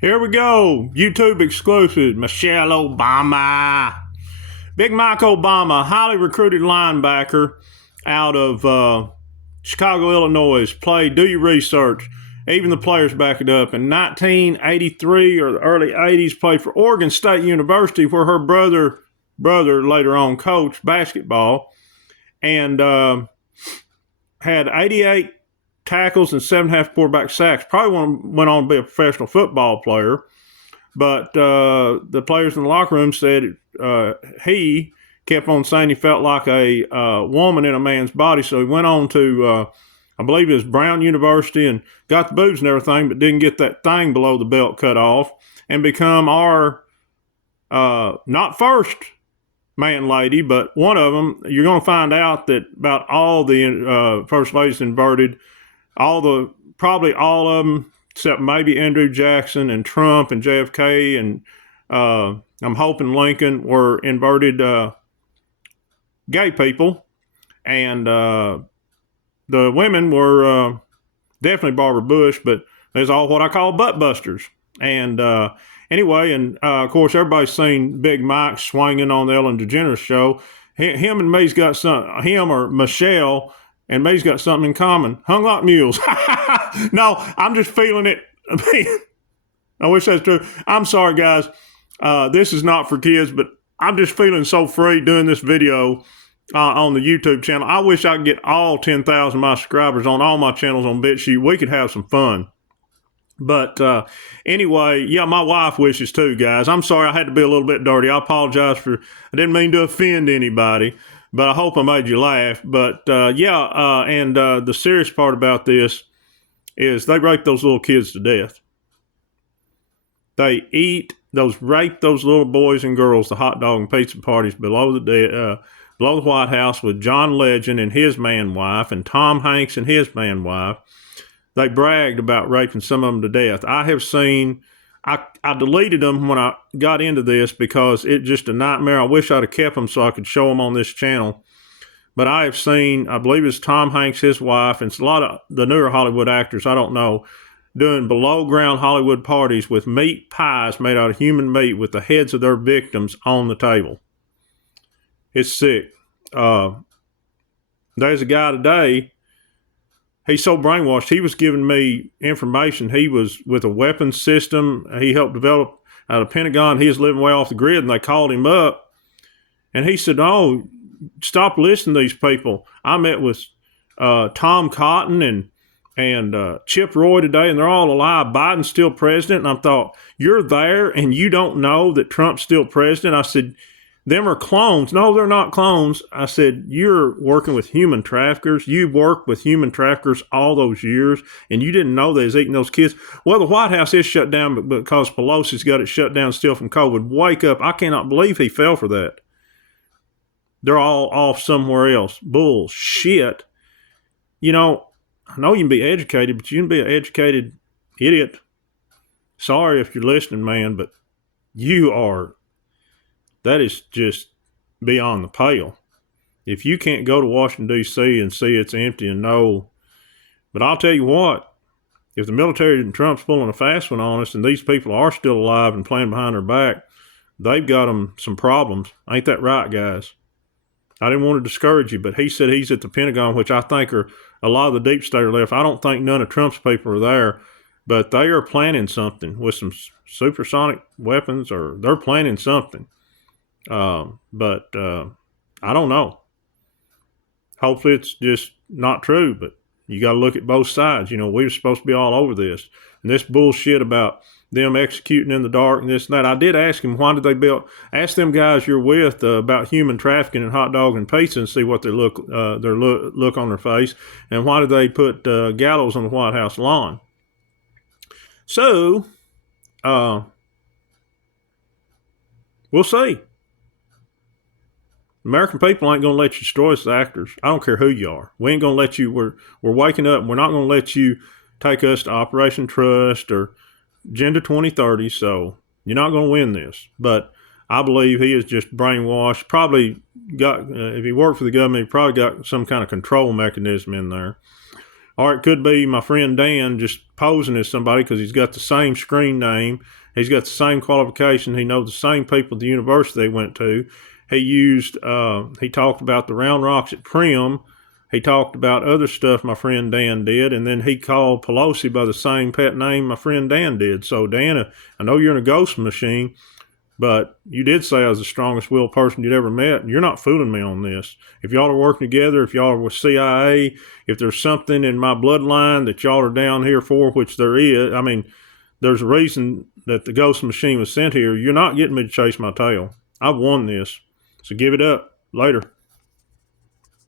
Here we go. YouTube exclusive. Michelle Obama. Big Mike Obama, highly recruited linebacker out of Chicago, Illinois. Played, do your research. Even the players back it up. In 1983 or the early 80s, played for Oregon State University, where her brother later on coached basketball, and had 88 tackles and 7.5 quarterback sacks. Probably went on to be a professional football player. But the players in the locker room said he kept on saying he felt like a woman in a man's body. So he went on to, I believe it was Brown University, and got the boobs and everything, but didn't get that thing below the belt cut off, and become our, not first man lady, but one of them. You're going to find out that about all the first ladies inverted, probably all of them, except maybe Andrew Jackson and Trump and JFK and I'm hoping Lincoln, were inverted gay people. And the women were definitely Barbara Bush, but there's all what I call butt busters. And anyway, and of course, everybody's seen Big Mike swinging on the Ellen DeGeneres show. Him and me's got some, him or Michelle and me's got something in common. Hung like mules. No, I'm just feeling it. I wish that's true. I'm sorry, guys. This is not for kids, but I'm just feeling so free doing this video on the YouTube channel. I wish I could get all 10,000 of my subscribers on all my channels on BitChute. We could have some fun. But anyway, yeah, my wife wishes too, guys. I'm sorry I had to be a little bit dirty. I apologize I didn't mean to offend anybody, but I hope I made you laugh. But and the serious part about this is they rape those little kids to death. They rape those little boys and girls, the hot dog and pizza parties below the White House with John Legend and his man wife and Tom Hanks and his man wife. They bragged about raping some of them to death. I have seen, I deleted them when I got into this because it's just a nightmare. I wish I'd have kept them so I could show them on this channel. But I have seen, I believe it's Tom Hanks, his wife, and it's a lot of the newer Hollywood actors, I don't know, doing below ground Hollywood parties with meat pies made out of human meat with the heads of their victims on the table. It's sick. There's a guy today, he's so brainwashed, he was giving me information. He was with a weapons system he helped develop out of Pentagon. He was living way off the grid, and they called him up, and he said, "Oh, stop listening to these people. I met with Tom Cotton and Chip Roy today, and they're all alive. Biden's still president." And I thought, you're there and you don't know that Trump's still president? I said, them are clones. No, they're not clones. I said, you're working with human traffickers. You worked with human traffickers all those years, and you didn't know they was eating those kids. Well, the White House is shut down because Pelosi's got it shut down still from COVID. Wake up. I cannot believe he fell for that. They're all off somewhere else. Bullshit. You know, I know you can be educated, but you can be an educated idiot. Sorry if you're listening, man, but that is just beyond the pale. If you can't go to Washington, D.C. and see it's empty and know, but I'll tell you what, if the military and Trump's pulling a fast one on us and these people are still alive and playing behind their back, they've got them some problems. Ain't that right, guys? I didn't want to discourage you, but he said he's at the Pentagon, which I think are a lot of the deep state are left. I don't think none of Trump's people are there, but they are planning something with some supersonic weapons, or they're planning something. But I don't know. Hopefully it's just not true, but you got to look at both sides. You know, we were supposed to be all over this. And this bullshit about them executing in the dark and this and that. I did ask him, why did they ask them guys you're with about human trafficking and hot dog and pizza, and see what their look on their face, and why did they put gallows on the White House lawn? So, we'll see. American people ain't going to let you destroy us as actors. I don't care who you are. We ain't going to let you. We're waking up, and we're not going to let you take us to Operation Trust or Agenda 2030, so you're not going to win this. But I believe he is just brainwashed. Probably got, if he worked for the government, he probably got some kind of control mechanism in there. Or it could be my friend Dan just posing as somebody because he's got the same screen name. He's got the same qualification. He knows the same people at the university they went to. He talked about the Round Rocks at Prim. He talked about other stuff my friend Dan did, and then he called Pelosi by the same pet name my friend Dan did. So, Dan, I know you're in a ghost machine, but you did say I was the strongest willed person you'd ever met. You're not fooling me on this. If y'all are working together, if y'all are with CIA, if there's something in my bloodline that y'all are down here for, which there is, I mean, there's a reason that the ghost machine was sent here. You're not getting me to chase my tail. I've won this. So give it up. Later.